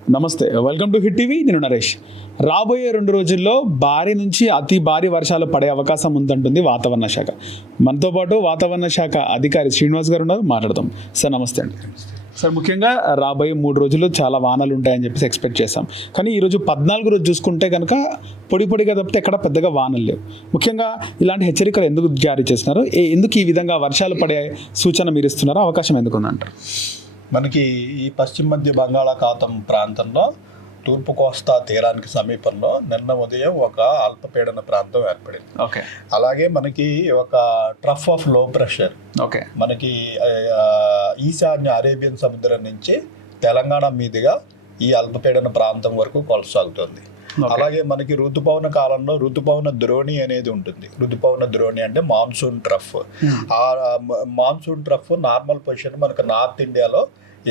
నమస్తే, welcome to hit TV. నేను నరేష్. రాబోయే 2 రోజుల్లో భారీ నుంచి అతి భారీ వర్షాలు పడే అవకాశం ఉందంటుంది వాతావరణ శాఖ. మనతో పాటు వాతావరణ శాఖ అధికారి శ్రీనివాస్ గారు ఉన్నారు, మాట్లాడదాం. సార్ నమస్తే అండి. సార్, ముఖ్యంగా రాబోయే 3 రోజుల్లో చాలా వానలు ఉంటాయని చెప్పేసి ఎక్స్పెక్ట్ చేస్తాం. కానీ ఈరోజు 14 రోజు చూసుకుంటే కనుక పొడిగా తప్పితే ఎక్కడ పెద్దగా వానలు లేవు. ముఖ్యంగా ఇలాంటి హెచ్చరికలు ఎందుకు జారీ చేస్తున్నారు? ఎందుకు ఈ విధంగా వర్షాలు పడే సూచన మీరు ఇస్తున్నారో, అవకాశం ఎందుకు ఉందంటారు? మనకి ఈ పశ్చిమ మధ్య బంగాళాఖాతం ప్రాంతంలో తూర్పు కోస్తా తీరానికి సమీపంలో నిన్న ఉదయం ఒక అల్పపీడన ప్రాంతం ఏర్పడింది. ఓకే. అలాగే మనకి ఒక ట్రఫ్ ఆఫ్ లో ప్రెషర్ ఓకే మనకి ఈశాన్య అరేబియన్ సముద్రం నుంచి తెలంగాణ మీదుగా ఈ అల్పపీడన ప్రాంతం వరకు కొనసాగుతుంది. అలాగే మనకి ఋతుపవన కాలంలో ఋతుపవన ద్రోణి అనేది ఉంటుంది. ఋతుపవన ద్రోణి అంటే మాన్సూన్ ట్రఫ్. ఆ మాన్సూన్ ట్రఫ్ నార్మల్ పొజిషన్ మనకు నార్త్ ఇండియాలో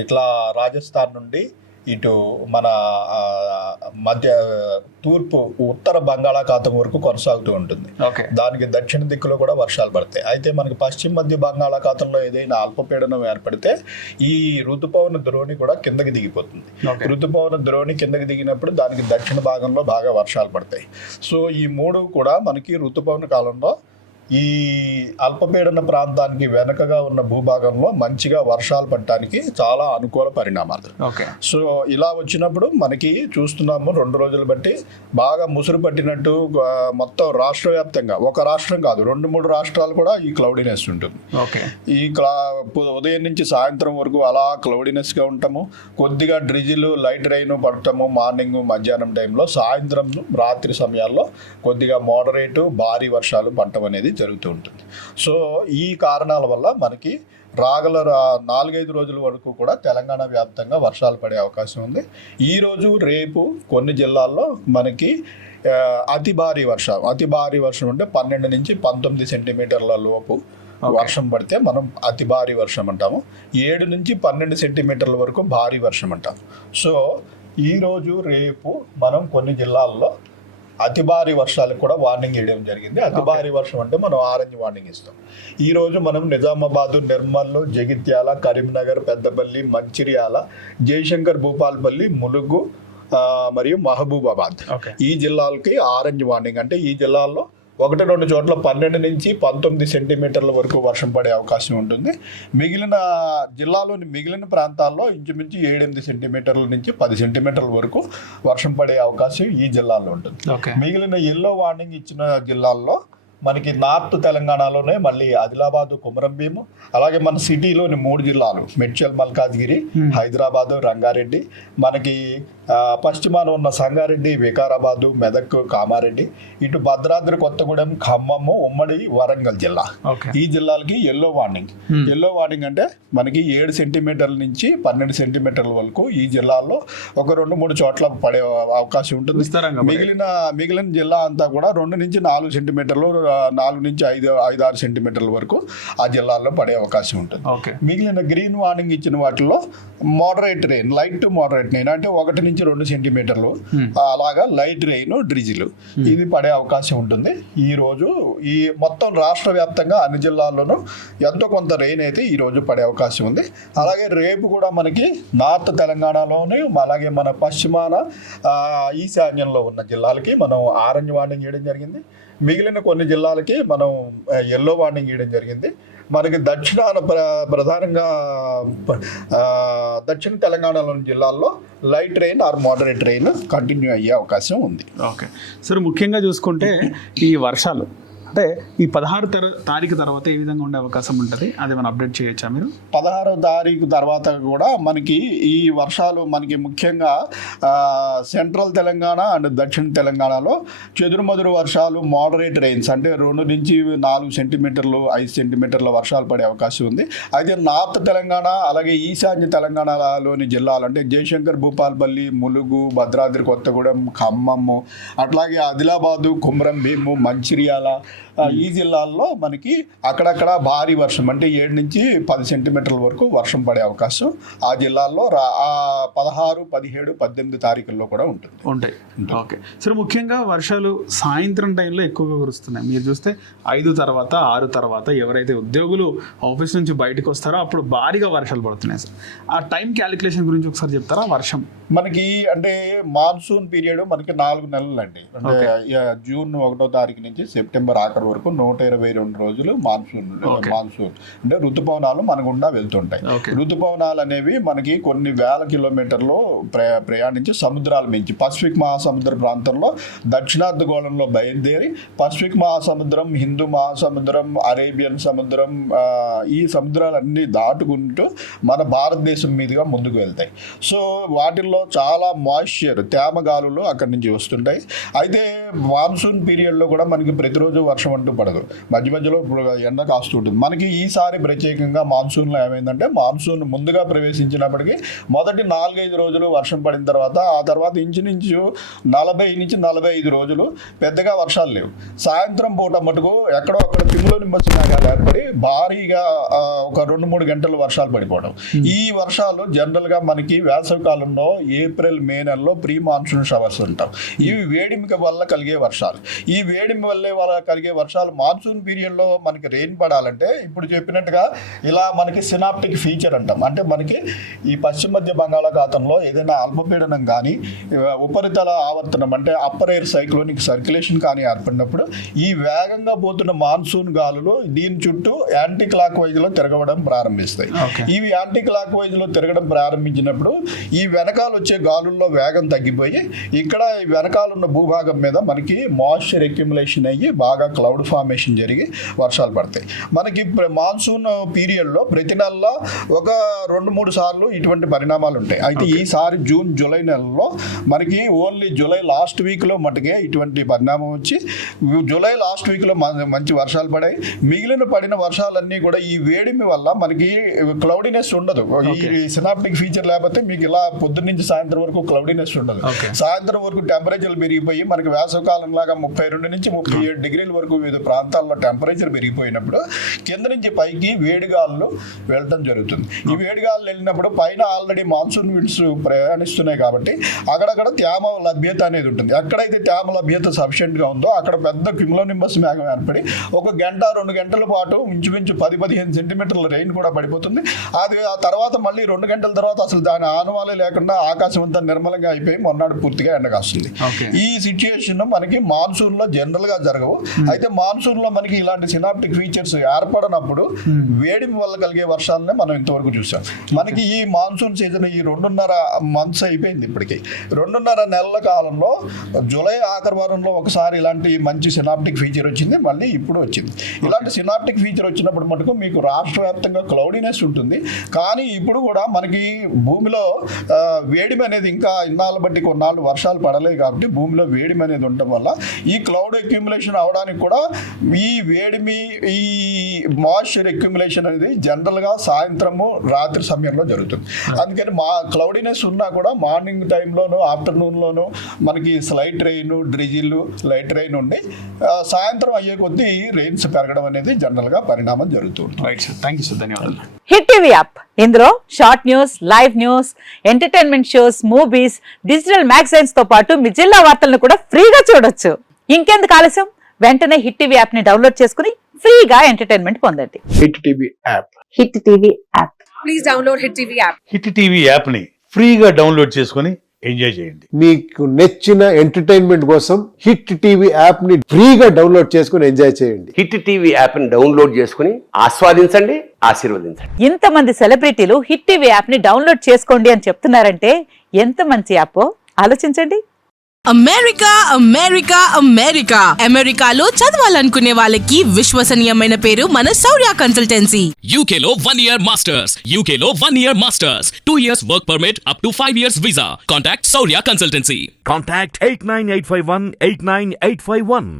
ఇట్లా రాజస్థాన్ నుండి ఇటు మన తూర్పు ఉత్తర బంగాళాఖాతం వరకు కొనసాగుతూ ఉంటుంది. దానికి దక్షిణ దిక్కులో కూడా వర్షాలు పడతాయి. అయితే మనకి పశ్చిమ మధ్య బంగాళాఖాతంలో ఏదైనా అల్పపీడనం ఏర్పడితే ఈ ఋతుపవన ద్రోణి కూడా కిందకి దిగిపోతుంది. ఋతుపవన ద్రోణి కిందకి దిగినప్పుడు దానికి దక్షిణ భాగంలో బాగా వర్షాలు పడతాయి. సో ఈ 3 కూడా మనకి ఋతుపవన కాలంలో ఈ అల్పపీడన ప్రాంతానికి వెనకగా ఉన్న భూభాగంలో మంచిగా వర్షాలు పడటానికి చాలా అనుకూల పరిణామాలు. సో ఇలా వచ్చినప్పుడు మనకి చూస్తున్నాము 2 రోజులు బట్టి బాగా ముసురు పట్టినట్టు మొత్తం రాష్ట్ర వ్యాప్తంగా, ఒక రాష్ట్రం కాదు 2-3 రాష్ట్రాలు కూడా ఈ క్లౌడీనెస్ ఉంటుంది. ఈ ఉదయం నుంచి సాయంత్రం వరకు అలా క్లౌడీనెస్గా ఉంటాము. కొద్దిగా డ్రిజిల్ లైట్ రైన్ పడటము మార్నింగ్ మధ్యాహ్నం టైంలో, సాయంత్రం రాత్రి సమయాల్లో కొద్దిగా మోడరేటు భారీ వర్షాలు పడటం అనేది జరుగుతూ ఉంటుంది. సో ఈ కారణాల వల్ల మనకి రాగల 4-5 రోజుల వరకు కూడా తెలంగాణ వ్యాప్తంగా వర్షాలు పడే అవకాశం ఉంది. ఈరోజు రేపు కొన్ని జిల్లాల్లో మనకి అతి భారీ వర్షం అంటే 12 నుంచి 19 సెంటీమీటర్ల లోపు వర్షం పడితే మనం అతి భారీ వర్షం అంటాము. 7 నుంచి 12 సెంటీమీటర్ల వరకు భారీ వర్షం అంటాము. సో ఈరోజు రేపు మనం కొన్ని జిల్లాల్లో అతి భారీ వర్షాలకు కూడా వార్నింగ్ ఇవ్వడం జరిగింది. అతి భారీ వర్షం అంటే మనం ఆరెంజ్ వార్నింగ్ ఇస్తాం. ఈరోజు మనం నిజామాబాద్, నిర్మల్, జగిత్యాల, కరీంనగర్, పెద్దపల్లి, మంచిర్యాల, జయశంకర్ భూపాల్పల్లి, ములుగు మరియు మహబూబాబాద్ ఈ జిల్లాలకి ఆరెంజ్ వార్నింగ్. అంటే ఈ జిల్లాల్లో 1-2 చోట్ల 12 నుంచి 19 సెంటీమీటర్ల వరకు వర్షం పడే అవకాశం ఉంటుంది. మిగిలిన జిల్లాలోని మిగిలిన ప్రాంతాల్లో ఇంచుమించు 7-8 సెంటీమీటర్ల నుంచి 10 సెంటీమీటర్ల వరకు వర్షం పడే అవకాశం ఈ జిల్లాల్లో ఉంటుంది. మిగిలిన ఎల్లో వార్నింగ్ ఇచ్చిన జిల్లాల్లో మనకి నార్త్ తెలంగాణలోనే మళ్ళీ ఆదిలాబాదు, కొమరంభీము, అలాగే మన సిటీలోని 3 జిల్లాలు మేడ్చల్, మల్కాజ్గిరి, హైదరాబాదు, రంగారెడ్డి, మనకి పశ్చిమాన ఉన్న సంగారెడ్డి, వికారాబాదు, మెదక్, కామారెడ్డి, ఇటు భద్రాద్రి కొత్తగూడెం, ఖమ్మము, ఉమ్మడి వరంగల్ జిల్లా ఈ జిల్లాలకి ఎల్లో వార్నింగ్. ఎల్లో వార్నింగ్ అంటే మనకి 7 సెంటీమీటర్ల నుంచి 12 సెంటీమీటర్ల వరకు ఈ జిల్లాల్లో ఒక 2-3 చోట్ల పడే అవకాశం ఉంటుంది. మిగిలిన జిల్లా అంతా కూడా 2 నుంచి 4 సెంటీమీటర్లు, 4 నుంచి 5-6 సెంటీమీటర్ల వరకు ఆ జిల్లాల్లో పడే అవకాశం ఉంటుంది. మిగిలిన గ్రీన్ వార్నింగ్ ఇచ్చిన వాటిల్లో moderate rain, light to moderate rain అంటే 1 నుంచి 2 సెంటీమీటర్లు అలాగా లైట్ రెయిన్, డ్రిజిల్ ఇది పడే అవకాశం ఉంటుంది. ఈ రోజు ఈ మొత్తం రాష్ట్ర వ్యాప్తంగా అన్ని జిల్లాల్లోనూ ఎంతో కొంత రెయిన్ అయితే ఈ రోజు పడే అవకాశం ఉంది. అలాగే రేపు కూడా మనకి నార్త్ తెలంగాణలోని, అలాగే మన పశ్చిమాన ఈశాన్యంలో ఉన్న జిల్లాలకి మనం ఆరెంజ్ వార్నింగ్ ఇవ్వడం జరిగింది. మిగిలిన కొన్ని జిల్లాలకి మనం ఎల్లో వార్నింగ్ ఇవ్వడం జరిగింది. మనకి దక్షిణాన ప్రధానంగా దక్షిణ తెలంగాణలోని జిల్లాల్లో light rain are moderate rain continue అయ్యే అవకాశం ఉంది. ఓకే సార్, ముఖ్యంగా చూసుకుంటే ఈ వర్షాలు అంటే ఈ 16వ తారీఖు తర్వాత ఏ విధంగా ఉండే అవకాశం ఉంటుంది, అది మనం అప్డేట్ చేయొచ్చా మీరు? 16వ తారీఖు తర్వాత కూడా మనకి ఈ వర్షాలు మనకి ముఖ్యంగా సెంట్రల్ తెలంగాణ అండ్ దక్షిణ తెలంగాణలో చెదురుమదురు వర్షాలు, మోడరేట్ రెయిన్స్ అంటే 2 నుంచి 4 సెంటీమీటర్లు, 5 సెంటీమీటర్ల వర్షాలు పడే అవకాశం ఉంది. అయితే నార్త్ తెలంగాణ అలాగే ఈశాన్య తెలంగాణలోని జిల్లాలు అంటే జయశంకర్ భూపాల్పల్లి, ములుగు, భద్రాద్రి కొత్తగూడెం, ఖమ్మము, అట్లాగే ఆదిలాబాదు, కొమరంభీము, మంచిర్యాల, ఈ జిల్లాల్లో మనకి అక్కడక్కడ భారీ వర్షం అంటే 7 నుంచి 10 సెంటీమీటర్ల వరకు వర్షం పడే అవకాశం ఆ జిల్లాల్లో 16, 17, 18 తారీఖుల్లో కూడా ఉంటాయి. ఓకే సార్, ముఖ్యంగా వర్షాలు సాయంత్రం టైంలో ఎక్కువగా కురుస్తున్నాయి. మీరు చూస్తే 5 తర్వాత 6 తర్వాత ఎవరైతే ఉద్యోగులు ఆఫీస్ నుంచి బయటకు వస్తారో అప్పుడు భారీగా వర్షాలు పడుతున్నాయి సార్. ఆ టైం క్యాలిక్యులేషన్ గురించి ఒకసారి చెప్తారా? వర్షం మనకి అంటే మాన్సూన్ పీరియడ్ మనకి 4 నెలలు అండి. అంటే జూన్ 1వ తారీఖు నుంచి సెప్టెంబర్ ఆఖరి వరకు 122 రోజులు మాన్సూన్ అంటే ఋతుపవనాలు మన గుండా వెళ్తుంటాయి. ఋతుపవనాలు అనేవి మనకి కొన్ని వేల కిలోమీటర్లు ప్రయాణించి సముద్రాల మించి పసిఫిక్ మహాసముద్ర ప్రాంతంలో దక్షిణార్ధగోళంలో బయలుదేరి పసిఫిక్ మహాసముద్రం, హిందూ మహాసముద్రం, అరేబియన్ సముద్రం, ఈ సముద్రాలన్నీ దాటుకుంటూ మన భారతదేశం మీదుగా ముందుకు వెళ్తాయి. సో వాటిల్లో చాలా మాయిశ్చర్ తేమ గాలులు అక్కడి నుంచి వస్తుంటాయి. అయితే మాన్సూన్ పీరియడ్లో కూడా మనకి ప్రతిరోజు వర్షం అంటూ పడదు, మధ్య మధ్యలో ఎండ కాస్తుంటుంది. మనకి ఈసారి ప్రత్యేకంగా మాన్సూన్లో ఏమైందంటే మాన్సూన్ ముందుగా ప్రవేశించినప్పటికీ మొదటి 4-5 రోజులు వర్షం పడిన తర్వాత ఆ తర్వాత ఇంచుమించు 40 నుంచి 45 రోజులు పెద్దగా వర్షాలు లేవు. సాయంత్రం పూట మటుకు ఎక్కడో అక్కడ క్యుములోనింబస్ మేఘాలు ఏర్పడి భారీగా ఒక 2-3 గంటలు వర్షాలు పడిపోవడం. ఈ వర్షాలు జనరల్గా మనకి వేసవి కాలంలో ఏప్రిల్, మే నెలలో ప్రీ మాన్సూన్ షవర్స్ ఉంటాం. ఇవి వేడిమి వల్ల కలిగే వర్షాలు. ఈ వేడిమి వల్ల కలిగే వర్షాలు మాన్సూన్ పీరియడ్లో మనకి రెయిన్ పడాలంటే ఇప్పుడు చెప్పినట్టుగా ఇలా మనకి సినాప్టిక్ ఫీచర్ అంటాం. అంటే మనకి ఈ పశ్చిమ మధ్య బంగాళాఖాతంలో ఏదైనా అల్పపీడనం కానీ ఉపరితల ఆవర్తనం అంటే అప్పర్ ఎయిర్ సైక్లోనిక్ సర్క్యులేషన్ కానీ ఏర్పడినప్పుడు ఈ వేగంగా పోతున్న మాన్సూన్ గాలులు దీని చుట్టూ యాంటీ క్లాక్ వైజ్లో తిరగడం ప్రారంభిస్తాయి. ఇవి యాంటీ క్లాక్ వైజ్లో తిరగడం ప్రారంభించినప్పుడు ఈ వెనకాల వచ్చే గాలుల్లో వేగం తగ్గిపోయి ఇక్కడ వెనకాల ఉన్న భూభాగం మీద మనకి మాయిశ్చర్ అక్యుములేషన్ అయ్యి బాగా క్లౌడ్ ఫార్మేషన్ జరిగి వర్షాలు పడతాయి. మనకి మాన్సూన్ పీరియడ్లో ప్రతి నెలలో ఒక 2-3 సార్లు ఇటువంటి పరిణామాలు ఉంటాయి. అయితే ఈసారి జూన్, జూలై నెలలో మనకి ఓన్లీ జూలై లాస్ట్ వీక్లో మటుకే ఇటువంటి పరిణామం వచ్చి జూలై లాస్ట్ వీక్లో మంచి వర్షాలు పడాయి. మిగిలిన పడిన వర్షాలన్నీ కూడా ఈ వేడిమి వల్ల మనకి క్లౌడీనెస్ ఉండదు. ఈ సినాప్టిక్ ఫీచర్ లేకపోతే మీకు ఇలా పొద్దున్న నుంచి సాయంత్రం వరకు క్లౌడీనెస్ ఉండదు. సాయంత్రం వరకు టెంపరేచర్ పెరిగిపోయి మనకి వేసవకాలం లాగా 32 నుంచి 37 డిగ్రీల వరకు వివిధ ప్రాంతాల్లో టెంపరేచర్ పెరిగిపోయినప్పుడు కింద నుంచి పైకి వేడిగాలు వెళ్ళడం జరుగుతుంది. ఈ వేడిగాలు వెళ్ళినప్పుడు పైన ఆల్రెడీ మాన్సూన్ విండ్స్ ప్రయాణిస్తున్నాయి కాబట్టి అక్కడక్కడ తేమ లభ్యత అనేది ఉంటుంది. ఎక్కడైతే తేమ లభ్యత సఫిషియెంట్గా ఉందో అక్కడ పెద్ద క్యుములోనింబస్ మేఘం ఏర్పడి 1 గంట 2 గంటల పాటు ఇంచుమించు 10-15 సెంటీమీటర్ల రెయిన్ కూడా పడిపోతుంది. అది ఆ తర్వాత మళ్ళీ 2 గంటల తర్వాత అసలు దాని ఆనవాలే లేకుండా ఆకాశం అంతా నిర్మలంగా అయిపోయి మొన్నాడు పూర్తిగా ఎండగాస్తుంది. ఈ సిచ్యుయేషన్ మనకి మాన్సూన్ లో జనరల్ గా జరగవు. అయితే మాన్సూన్ లో మనకి ఇలాంటి సినాప్టిక్ ఫీచర్స్ ఏర్పడినప్పుడు వేడిమి వల్ల కలిగే వర్షాలనే మనం ఇంతవరకు చూసాం. మనకి ఈ మాన్సూన్ సీజన్ ఈ 2.5 మంత్స్ అయిపోయింది. ఇప్పటికి 2.5 నెలల కాలంలో జూలై ఆఖరి వారంలో ఒకసారి ఇలాంటి మంచి సినాప్టిక్ ఫీచర్ వచ్చింది, మళ్ళీ ఇప్పుడు వచ్చింది. ఇలాంటి సినాప్టిక్ ఫీచర్ వచ్చినప్పుడు మటుకు మీకు రాష్ట్ర వ్యాప్తంగా క్లౌడీనెస్ ఉంటుంది. కానీ ఇప్పుడు కూడా మనకి భూమిలో వేడిమి అనేది ఇంకా ఇన్నాళ్ళు బట్టి కొన్నాళ్ళు వర్షాలు పడలేదు కాబట్టి భూమిలో వేడిమి అనేది ఉండటం వల్ల ఈ క్లౌడ్ అక్యుములేషన్ అవడానికి కూడా ఈ వేడిమి, ఈ మాయిశ్చర్ అక్యుములేషన్ అనేది జనరల్గా సాయంత్రము రాత్రి సమయంలో జరుగుతుంది. అందుకని క్లౌడీనెస్ ఉన్నా కూడా మార్నింగ్ టైంలోను ఆఫ్టర్నూన్లోను మనకి slight rain, drizzle, light rain ఉండి సాయంత్రం అయ్యే కొద్దీ రెయిన్స్ పెరగడం అనేది జనరల్గా పరిణామం జరుగుతుంది. థ్యాంక్ యూ సార్, ధన్యవాదాలు. హిట్ టీవీ యాప్, ఇందులో short news, live news, entertainment shows, movies, digital magazines తో పాటు మీ జిల్లా వార్తలను కూడా ఫ్రీగా చూడొచ్చు. ఇంకెందుకు ఆలస్యం, వెంటనే హిట్ టీవీ యాప్ ని డౌన్లోడ్ చేసుకుని ఫ్రీగా ఎంటర్టైన్మెంట్ పొందండి. Hit TV app, hit TV app, please download hit TV app. Hit TV app ని ఫ్రీగా డౌన్లోడ్ చేసుకుని ఎంజాయ్ చేయండి. మీకు నచ్చిన ఎంటర్టైన్మెంట్ కోసం హిట్ టీవీ యాప్ ని ఫ్రీగా డౌన్లోడ్ చేసుకుని ఎంజాయ్ చేయండి. హిట్ టీవీ యాప్ ని డౌన్లోడ్ చేసుకుని ఆస్వాదించండి, ఆశీర్వదించండి. ఇంతమంది సెలబ్రిటీలు హిట్ టీవీ యాప్ ని డౌన్లోడ్ చేసుకోండి అని చెప్తున్నారంటే ఎంత మంచి యాప్ ఆలోచించండి. అమెరికా అమెరికా అమెరికా అమెరికాలో చదవాలనుకునే వాళ్ళకి విశ్వసనీయమైన పేరు మన శౌర్య కన్సల్టెన్సీ. UK లో 1 year masters, UK లో 1 year masters, 2 years work permit up to 5 years visa. Contact Saurya Consultancy. Contact 89851 89851.